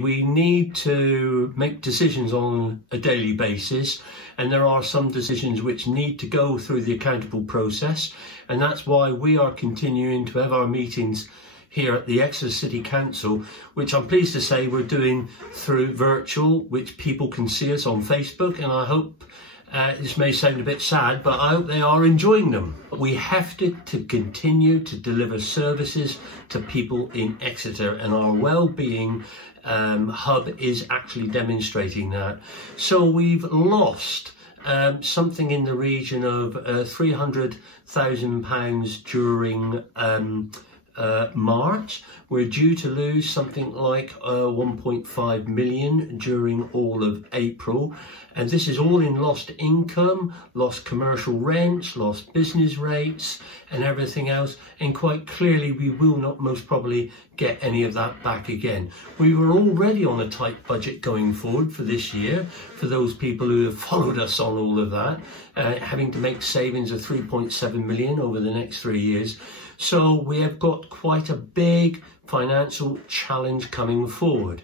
We need to make decisions on a daily basis, and there are some decisions which need to go through the accountable process, and that's why we are continuing to have our meetings here at the Exeter City Council, which I'm pleased to say we're doing through virtual, which people can see us on Facebook, and I hope this may sound a bit sad, but I hope they are enjoying them. We have to continue to deliver services to people in Exeter, and our well-being hub is actually demonstrating that. So we've lost something in the region of £300,000 during March. We're due to lose something like 1.5 million during all of April, and this is all in lost income, lost commercial rents, lost business rates and everything else, and quite clearly we will not most probably get any of that back again. We were already on a tight budget going forward for this year, for those people who have followed us on all of that, having to make savings of 3.7 million over the next 3 years. So we have got quite a big financial challenge coming forward.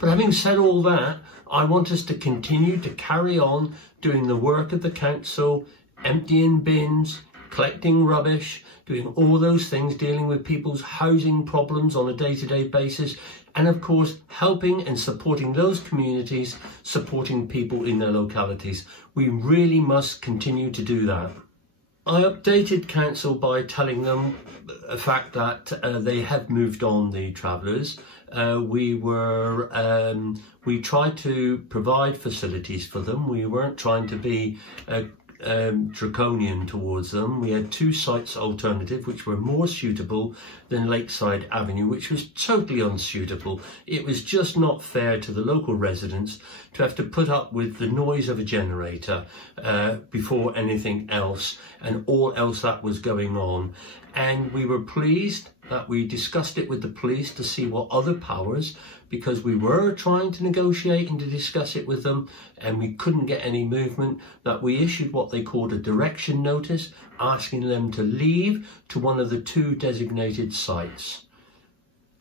But having said all that, I want us to continue to carry on doing the work of the council, emptying bins, collecting rubbish, doing all those things, dealing with people's housing problems on a day-to-day basis, and of course helping and supporting those communities, supporting people in their localities. We really must continue to do that. I updated council by telling them the fact that they have moved on, the travellers. We tried to provide facilities for them. We weren't trying to be draconian towards them. We had 2 sites alternative which were more suitable than Lakeside Avenue, which was totally unsuitable. It was just not fair to the local residents to have to put up with the noise of a generator before anything else and all else that was going on. And we were pleased that we discussed it with the police to see what other powers, because we were trying to negotiate and to discuss it with them and we couldn't get any movement, that we issued what they called a direction notice asking them to leave to one of the 2 designated sites.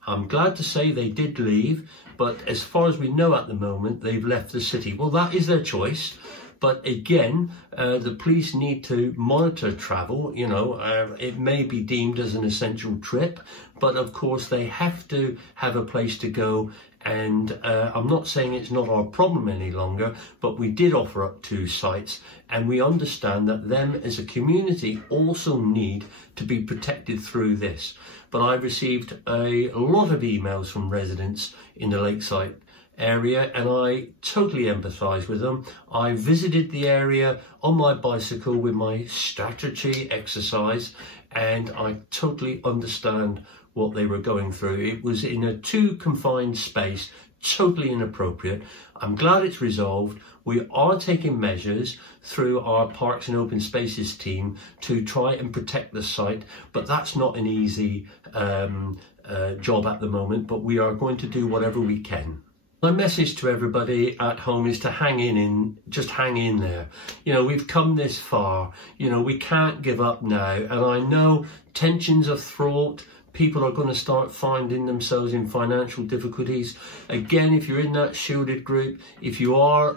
I'm glad to say they did leave, but as far as we know at the moment, they've left the city. Well, that is their choice. But again, the police need to monitor travel. You know, it may be deemed as an essential trip, but of course they have to have a place to go. And I'm not saying it's not our problem any longer, but we did offer up 2 sites, and we understand that them as a community also need to be protected through this. But I received a lot of emails from residents in the Lakeside area, and I totally empathise with them. I visited the area on my bicycle with my strategy exercise, and I totally understand what they were going through. It was in a too confined space, totally inappropriate. I'm glad it's resolved. We are taking measures through our Parks and Open Spaces team to try and protect the site, but that's not an easy job at the moment, but we are going to do whatever we can. My message to everybody at home is to hang in, just hang in there. You know, we've come this far, you know, we can't give up now. And I know tensions are fraught. People are going to start finding themselves in financial difficulties. Again, if you're in that shielded group, if you are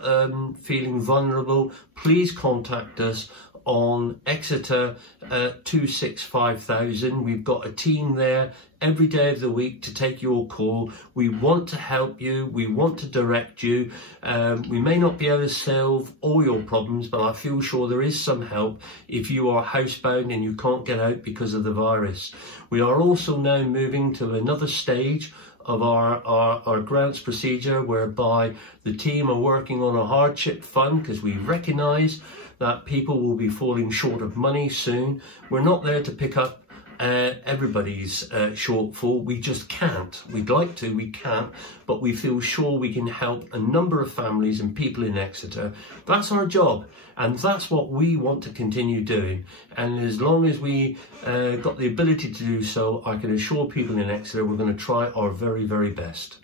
feeling vulnerable, please contact us on Exeter 265,000. We've got a team there every day of the week to take your call. We want to help you. We want to direct you. We may not be able to solve all your problems, but I feel sure there is some help if you are housebound and you can't get out because of the virus. We are also now moving to another stage of our grants procedure, whereby the team are working on a hardship fund, because we recognise that people will be falling short of money soon. We're not there to pick up everybody's shortfall. We just can't. We'd like to, we can't, but we feel sure we can help a number of families and people in Exeter. That's our job, and that's what we want to continue doing. And as long as we got the ability to do so, I can assure people in Exeter we're going to try our very, very best.